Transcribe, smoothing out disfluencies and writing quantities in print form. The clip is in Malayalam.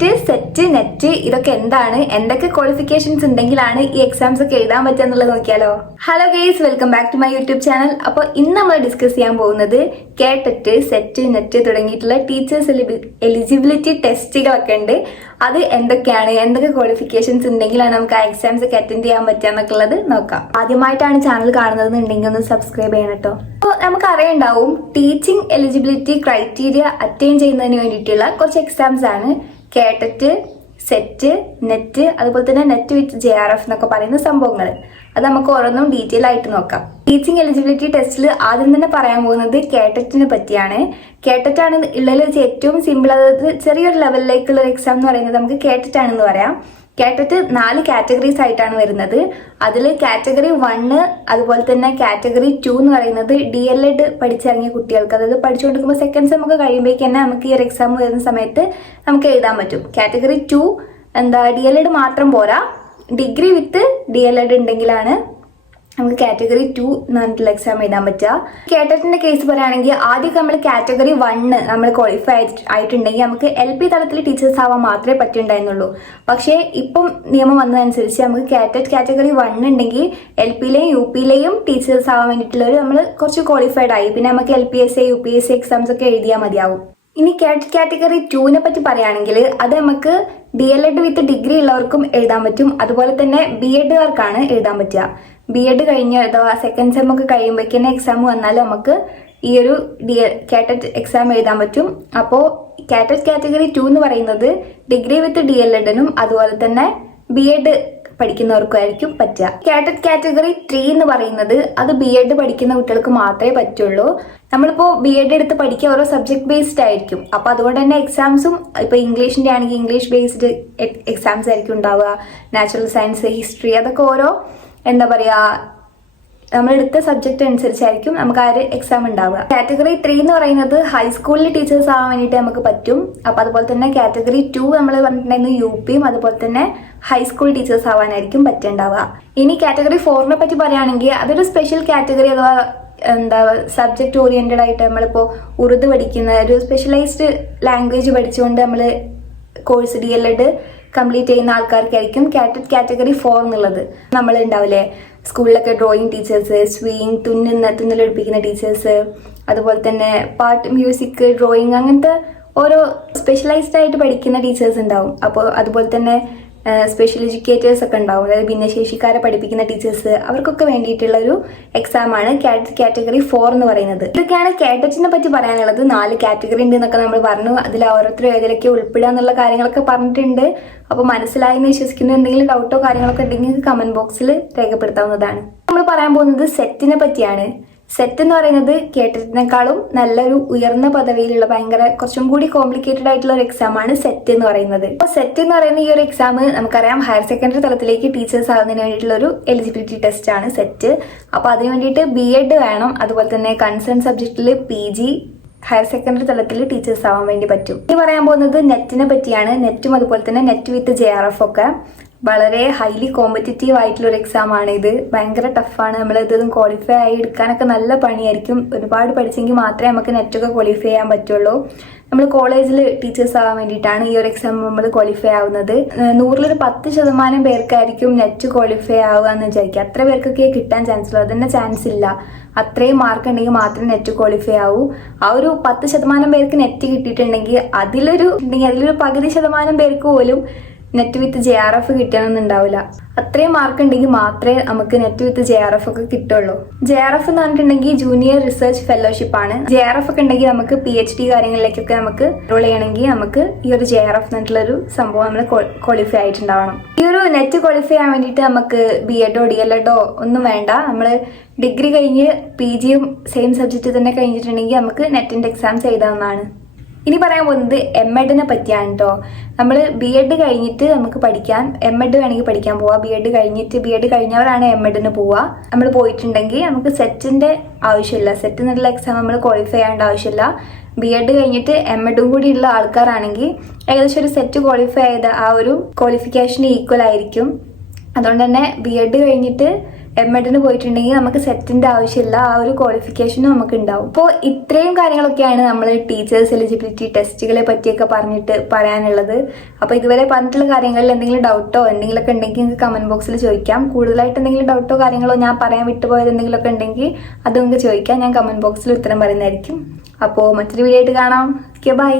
കാറ്ററ്റ്, സെറ്റ്, നെറ്റ് ഇതൊക്കെ എന്താണ്, എന്തൊക്കെ ക്വാളിഫിക്കേഷൻസ് ഉണ്ടെങ്കിലാണ് ഈ എക്സാംസ് ഒക്കെ എഴുതാൻ പറ്റുക എന്നുള്ളത് നോക്കിയാലോ. Hello guys, welcome back to my YouTube channel. അപ്പോൾ ഇന്ന് നമ്മൾ ഡിസ്കസ് ചെയ്യാൻ പോകുന്നത് കാറ്ററ്റ്, സെറ്റ്, നെറ്റ് തുടങ്ങിയിട്ടുള്ള ടീച്ചേഴ്സ് എലിജിബിലിറ്റി ടെസ്റ്റുകളൊക്കെ ഉണ്ട്. അത് എന്തൊക്കെയാണ്, എന്തൊക്കെ ക്വാളിഫിക്കേഷൻസ് ഉണ്ടെങ്കിലാണ് നമുക്ക് ആ എക്സാംസ് ഒക്കെ അറ്റൻഡ് ചെയ്യാൻ പറ്റുക എന്നൊക്കെ ഉള്ളത് നോക്കാം. ആദ്യമായിട്ടാണ് ചാനൽ കാണുന്നതെന്നുണ്ടെങ്കിൽ ഒന്ന് സബ്സ്ക്രൈബ് ചെയ്യണം കേട്ടോ. അപ്പോൾ നമുക്ക് അറിയണ്ടാവും, ടീച്ചിങ് എലിജിബിലിറ്റി ക്രൈറ്റീരിയ അറ്റൈൻ ചെയ്യുന്നതിന് വേണ്ടിയിട്ടുള്ള കുറച്ച് എക്സാംസ് ആണ് കാറ്ററ്റ്, സെറ്റ്, നെറ്റ്, അതുപോലെ തന്നെ നെറ്റ് വിത്ത് JRF എന്നൊക്കെ പറയുന്ന സംഭവങ്ങൾ. അത് നമുക്ക് ഓരോന്നും ഡീറ്റെയിൽ ആയിട്ട് നോക്കാം. ടീച്ചിങ് എലിജിബിലിറ്റി ടെസ്റ്റിൽ ആദ്യം തന്നെ പറയാൻ പോകുന്നത് കാറ്ററ്റിനെ പറ്റിയാണ്. കാറ്ററ്റ് ആണ് ഉള്ളതിൽ വെച്ച് ഏറ്റവും സിമ്പിൾ, അതായത് ചെറിയൊരു ലെവലിലേക്കുള്ള ഒരു എക്സാം എന്ന് പറയുന്നത് നമുക്ക് കാറ്ററ്റ് ആണെന്ന് പറയാം. കാറ്ററ്റ് 4 കാറ്റഗറീസ് ആയിട്ടാണ് വരുന്നത്. അതിൽ കാറ്റഗറി 1, അതുപോലെ തന്നെ കാറ്റഗറി 2 എന്ന് പറയുന്നത് DLED പഠിച്ചിറങ്ങിയ കുട്ടികൾക്ക്, അതായത് പഠിച്ചുകൊണ്ടിരിക്കുമ്പോൾ സെക്കൻഡ് സെം ഒക്കെ കഴിയുമ്പോഴേക്ക് തന്നെ നമുക്ക് ഈ ഒരു എക്സാം വരുന്ന സമയത്ത് നമുക്ക് എഴുതാൻ പറ്റും. കാറ്റഗറി 2 DLED മാത്രം പോരാ, ഡിഗ്രി വിത്ത് DLED ഉണ്ടെങ്കിലാണ് നമുക്ക് കാറ്റഗറി 2 എന്ന് പറഞ്ഞിട്ടുള്ള എക്സാം എഴുതാൻ പറ്റുക. കാറ്ററ്റിന്റെ കേസ് പറയുകയാണെങ്കിൽ ആദ്യം നമ്മൾ കാറ്റഗറി 1 നമ്മൾ ക്വാളിഫൈ ആയിട്ടുണ്ടെങ്കിൽ നമുക്ക് LP തലത്തിൽ ടീച്ചേഴ്സ് ആവാൻ മാത്രമേ പറ്റുണ്ടായിരുന്നുള്ളൂ. പക്ഷേ ഇപ്പം നിയമം വന്നതനുസരിച്ച് നമുക്ക് കാറ്റഗറി 1 ഉണ്ടെങ്കിൽ LPയിലെയും UPയിലെയും ടീച്ചേഴ്സ് ആവാൻ വേണ്ടിയിട്ടുള്ളവർ നമ്മൾ കുറച്ച് ക്വാളിഫൈഡ് ആയി. പിന്നെ നമുക്ക് LPSA UPSA എക്സാംസ് ഒക്കെ എഴുതിയാൽ മതിയാവും. ഇനി കാറ്റഗറി 2നെ പറ്റി പറയുകയാണെങ്കിൽ അത് നമുക്ക് DLED വിത്ത് ഡിഗ്രി ഉള്ളവർക്കും എഴുതാൻ പറ്റും. അതുപോലെ തന്നെ BEdകാർക്കാണ് എഴുതാൻ പറ്റുക. BEd കഴിഞ്ഞ അഥവാ സെക്കൻഡ് സെം ഒക്കെ കഴിയുമ്പോഴേക്കന്നെ എക്സാം വന്നാൽ നമുക്ക് ഈ ഒരു കാറ്ററ്റ് എക്സാം എഴുതാൻ പറ്റും. അപ്പോൾ കാറ്ററ്റ് കാറ്റഗറി 2 എന്ന് പറയുന്നത് ഡിഗ്രി വിത്ത് DLEDനും അതുപോലെ തന്നെ BEd പഠിക്കുന്നവർക്കായിരിക്കും പറ്റുക. കാറ്ററ്റ് കാറ്റഗറി 3 എന്ന് പറയുന്നത് അത് BEd പഠിക്കുന്ന കുട്ടികൾക്ക് മാത്രമേ പറ്റുള്ളൂ. നമ്മളിപ്പോ BEd എടുത്ത് പഠിക്കുക ഓരോ സബ്ജക്ട് ബേസ്ഡ് ആയിരിക്കും. അപ്പൊ അതുകൊണ്ട് തന്നെ എക്സാംസും ഇപ്പൊ ഇംഗ്ലീഷിന്റെ ആണെങ്കിൽ ഇംഗ്ലീഷ് ബേസ്ഡ് എക്സാംസ് ആയിരിക്കും ഉണ്ടാവുക. നാച്ചുറൽ സയൻസ്, ഹിസ്റ്ററി, അതൊക്കെ ഓരോ എന്താ പറയാ നമ്മളെടുത്ത സബ്ജക്ട് അനുസരിച്ചായിരിക്കും നമുക്ക് ആ ഒരു എക്സാം ഉണ്ടാവുക. കാറ്റഗറി 3 എന്ന് പറയുന്നത് ഹൈസ്കൂളിൽ ടീച്ചേഴ്സ് ആവാൻ വേണ്ടിയിട്ട് നമുക്ക് പറ്റും. അപ്പൊ അതുപോലെ തന്നെ കാറ്റഗറി 2 നമ്മൾ പറഞ്ഞിട്ടുണ്ടായിരുന്നു UPയും അതുപോലെ തന്നെ ഹൈസ്കൂൾ ടീച്ചേഴ്സ് ആവാനായിരിക്കും പറ്റുണ്ടാവുക. ഇനി കാറ്റഗറി 4നെ പറ്റി പറയുകയാണെങ്കിൽ അതൊരു സ്പെഷ്യൽ കാറ്റഗറി, അഥവാ സബ്ജക്ട് ഓറിയന്റഡ് ആയിട്ട് നമ്മളിപ്പോ ഉറുദു പഠിക്കുന്ന ഒരു സ്പെഷ്യലൈസ്ഡ് ലാംഗ്വേജ് പഠിച്ചുകൊണ്ട് നമ്മൾ കോഴ്സ് DLED കംപ്ലീറ്റ് ചെയ്യുന്ന ആൾക്കാർക്കായിരിക്കും കാറ്റഗറി 4 എന്നുള്ളത്. നമ്മൾ ഉണ്ടാവില്ലേ സ്കൂളിലൊക്കെ ഡ്രോയിങ് ടീച്ചേഴ്സ്, സ്വിങ്, തുന്നലെടുപ്പിക്കുന്ന ടീച്ചേഴ്സ്, അതുപോലെ തന്നെ പാട്ട്, മ്യൂസിക്, ഡ്രോയിങ്, അങ്ങനത്തെ ഓരോ സ്പെഷ്യലൈസ്ഡ് ആയിട്ട് പഠിക്കുന്ന ടീച്ചേഴ്സ് ഉണ്ടാവും. അപ്പോൾ അതുപോലെ തന്നെ സ്പെഷ്യൽ എഡ്യൂക്കേറ്റേഴ്സ് ഒക്കെ ഉണ്ടാവും, അതായത് ഭിന്നശേഷിക്കാരെ പഠിപ്പിക്കുന്ന ടീച്ചേഴ്സ്, അവർക്കൊക്കെ വേണ്ടിയിട്ടുള്ള ഒരു എക്സാം ആണ് കാറ്റഗറി 4 എന്ന് പറയുന്നത്. ഇതൊക്കെയാണ് കാറ്ററ്റിനെ പറ്റി പറയാനുള്ളത്. 4 കാറ്റഗറി ഉണ്ട് എന്നൊക്കെ നമ്മൾ പറഞ്ഞു. അതിൽ ഓരോരുത്തരും ഏതിലൊക്കെ ഉൾപ്പെടുക എന്നുള്ള കാര്യങ്ങളൊക്കെ പറഞ്ഞിട്ടുണ്ട്. അപ്പോൾ മനസ്സിലായി എന്ന് വിശ്വസിക്കുന്നു. എന്തെങ്കിലും ഡൗട്ടോ കാര്യങ്ങളൊക്കെ ഉണ്ടെങ്കിൽ കമന്റ് ബോക്സിൽ രേഖപ്പെടുത്താവുന്നതാണ്. നമ്മൾ പറയാൻ പോകുന്നത് സെറ്റിനെ പറ്റിയാണ്. സെറ്റ് എന്ന് പറയുന്നത് കാറ്ററ്റിനേക്കാളും നല്ലൊരു ഉയർന്ന പദവിയിലുള്ള ഭയങ്കര കുറച്ചും കൂടി കോംപ്ലിക്കേറ്റഡ് ആയിട്ടുള്ള ഒരു എക്സാം ആണ് സെറ്റ് എന്ന് പറയുന്നത്. അപ്പോൾ സെറ്റ് എന്ന് പറയുന്ന ഈ ഒരു എക്സാം നമുക്കറിയാം ഹയർ സെക്കൻഡറി തലത്തിലേക്ക് ടീച്ചേഴ്സ് ആകുന്നതിന് വേണ്ടിയിട്ടുള്ള ഒരു എലിജിബിലിറ്റി ടെസ്റ്റ് ആണ് സെറ്റ്. അപ്പോൾ അതിന് വേണ്ടിയിട്ട് BEd വേണം. അതുപോലെ തന്നെ കൺസേൺ സബ്ജക്റ്റിൽ PG ഹയർ സെക്കൻഡറി തലത്തിൽ ടീച്ചേഴ്സ് ആവാൻ വേണ്ടി പറ്റും. ഇനി പറയാൻ പോകുന്നത് നെറ്റിനെ പറ്റിയാണ്. നെറ്റും അതുപോലെ തന്നെ നെറ്റ് വിത്ത് JRF ഒക്കെ വളരെ ഹൈലി കോമ്പറ്റീറ്റീവ് ആയിട്ടുള്ള ഒരു എക്സാം ആണ് ഇത്. ഭയങ്കര ടഫാണ്. നമ്മൾ ഇതൊന്നും ക്വാളിഫൈ ആയി എടുക്കാനൊക്കെ നല്ല പണിയായിരിക്കും. ഒരുപാട് പഠിച്ചെങ്കിൽ മാത്രമേ നമുക്ക് നെറ്റൊക്കെ ക്വാളിഫൈ ചെയ്യാൻ പറ്റുള്ളൂ. നമ്മൾ കോളേജിൽ ടീച്ചേഴ്സ് ആവാൻ വേണ്ടിയിട്ടാണ് ഈ ഒരു എക്സാം നമ്മൾ ക്വാളിഫൈ ആവുന്നത്. 100-ൽ 10% പേർക്കായിരിക്കും നെറ്റ് ക്വാളിഫൈ ആവുക എന്ന് വിചാരിക്കുക. അത്ര പേർക്കൊക്കെ കിട്ടാൻ ചാൻസ് ഉള്ളൂ. അതന്നെ ചാൻസ് ഇല്ല. അത്രയും മാർക്ക് ഉണ്ടെങ്കിൽ മാത്രമേ നെറ്റ് ക്വാളിഫൈ ആവൂ. ആ ഒരു 10% പേർക്ക് നെറ്റ് കിട്ടിയിട്ടുണ്ടെങ്കിൽ അതിലൊരു പകുതി ശതമാനം പേർക്ക് പോലും നെറ്റ് വിത്ത് JRF കിട്ടണമെന്നുണ്ടാവില്ല. അത്രയും മാർക്ക് ഉണ്ടെങ്കിൽ മാത്രമേ നമുക്ക് നെറ്റ് വിത്ത് JRF ഒക്കെ കിട്ടുള്ളൂ. JRF എന്ന് പറഞ്ഞിട്ടുണ്ടെങ്കിൽ ജൂനിയർ റിസർച്ച് ഫെലോഷിപ്പ് ആണ്. JRF ഒക്കെ ഉണ്ടെങ്കിൽ നമുക്ക് PhD കാര്യങ്ങളിലേക്കൊക്കെ നമുക്ക് എൻറോൾ ചെയ്യണമെങ്കിൽ നമുക്ക് ഈ ഒരു JRF എന്നുള്ള ഒരു സംഭവം നമ്മൾ ക്വാളിഫൈ ആയിട്ടുണ്ടാവണം. ഈ ഒരു നെറ്റ് ക്വാളിഫൈ ചെയ്യാൻ വേണ്ടിയിട്ട് നമുക്ക് BEdോ DLEdോ ഒന്നും വേണ്ട. നമ്മൾ ഡിഗ്രി കഴിഞ്ഞ് PGയും സെയിം സബ്ജക്റ്റ് തന്നെ കഴിഞ്ഞിട്ടുണ്ടെങ്കിൽ നമുക്ക് നെറ്റിന്റെ എക്സാംസ് എഴുതാവുന്നതാണ്. ഇനി പറയാൻ പോകുന്നത് MEdനെ പറ്റിയാണ് കേട്ടോ. നമ്മൾ BEd കഴിഞ്ഞിട്ട് നമുക്ക് പഠിക്കാൻ MEd വേണമെങ്കിൽ പഠിക്കാൻ പോവാം. BEd കഴിഞ്ഞവരാണ് MEdന് പോവുക. നമ്മൾ പോയിട്ടുണ്ടെങ്കിൽ നമുക്ക് സെറ്റിന്റെ ആവശ്യമില്ല. സെറ്റ് എന്നുള്ള എക്സാം നമ്മൾ ക്വാളിഫൈ ചെയ്യേണ്ട ആവശ്യമില്ല. BEd കഴിഞ്ഞിട്ട് MEdും കൂടി ഉള്ള ആൾക്കാരാണെങ്കിൽ ഏകദേശം ഒരു സെറ്റ് ക്വാളിഫൈ ചെയ്ത ആ ഒരു ക്വാളിഫിക്കേഷന് ഈക്വൽ ആയിരിക്കും. അതുകൊണ്ട് തന്നെ BEd കഴിഞ്ഞിട്ട് എംഎഡിന് പോയിട്ടുണ്ടെങ്കിൽ നമുക്ക് സെറ്റിന്റെ ആവശ്യമില്ല, ആ ഒരു ക്വാളിഫിക്കേഷനും നമുക്ക് ഉണ്ടാവും. അപ്പോൾ ഇത്രയും കാര്യങ്ങളൊക്കെയാണ് നമ്മൾ ടീച്ചേഴ്സ് എലിജിബിലിറ്റി ടെസ്റ്റുകളെ പറ്റിയൊക്കെ പറഞ്ഞിട്ട് പറയാനുള്ളത്. അപ്പോൾ ഇതുവരെ പറഞ്ഞിട്ടുള്ള കാര്യങ്ങളിൽ എന്തെങ്കിലും ഡൗട്ടോ എന്തെങ്കിലുമൊക്കെ ഉണ്ടെങ്കിൽ നിങ്ങൾക്ക് കമന്റ് ബോക്സിൽ ചോദിക്കാം. കൂടുതലായിട്ട് എന്തെങ്കിലും ഡൗട്ടോ കാര്യങ്ങളോ ഞാൻ പറയാൻ വിട്ടുപോയത് എന്തെങ്കിലുമൊക്കെ ഉണ്ടെങ്കിൽ അത് നിങ്ങൾക്ക് ചോദിക്കാം. ഞാൻ കമന്റ് ബോക്സിൽ ഉത്തരം പറയുന്നതായിരിക്കും. അപ്പോൾ മറ്റൊരു വീഡിയോ ആയിട്ട് കാണാം. Okay, by.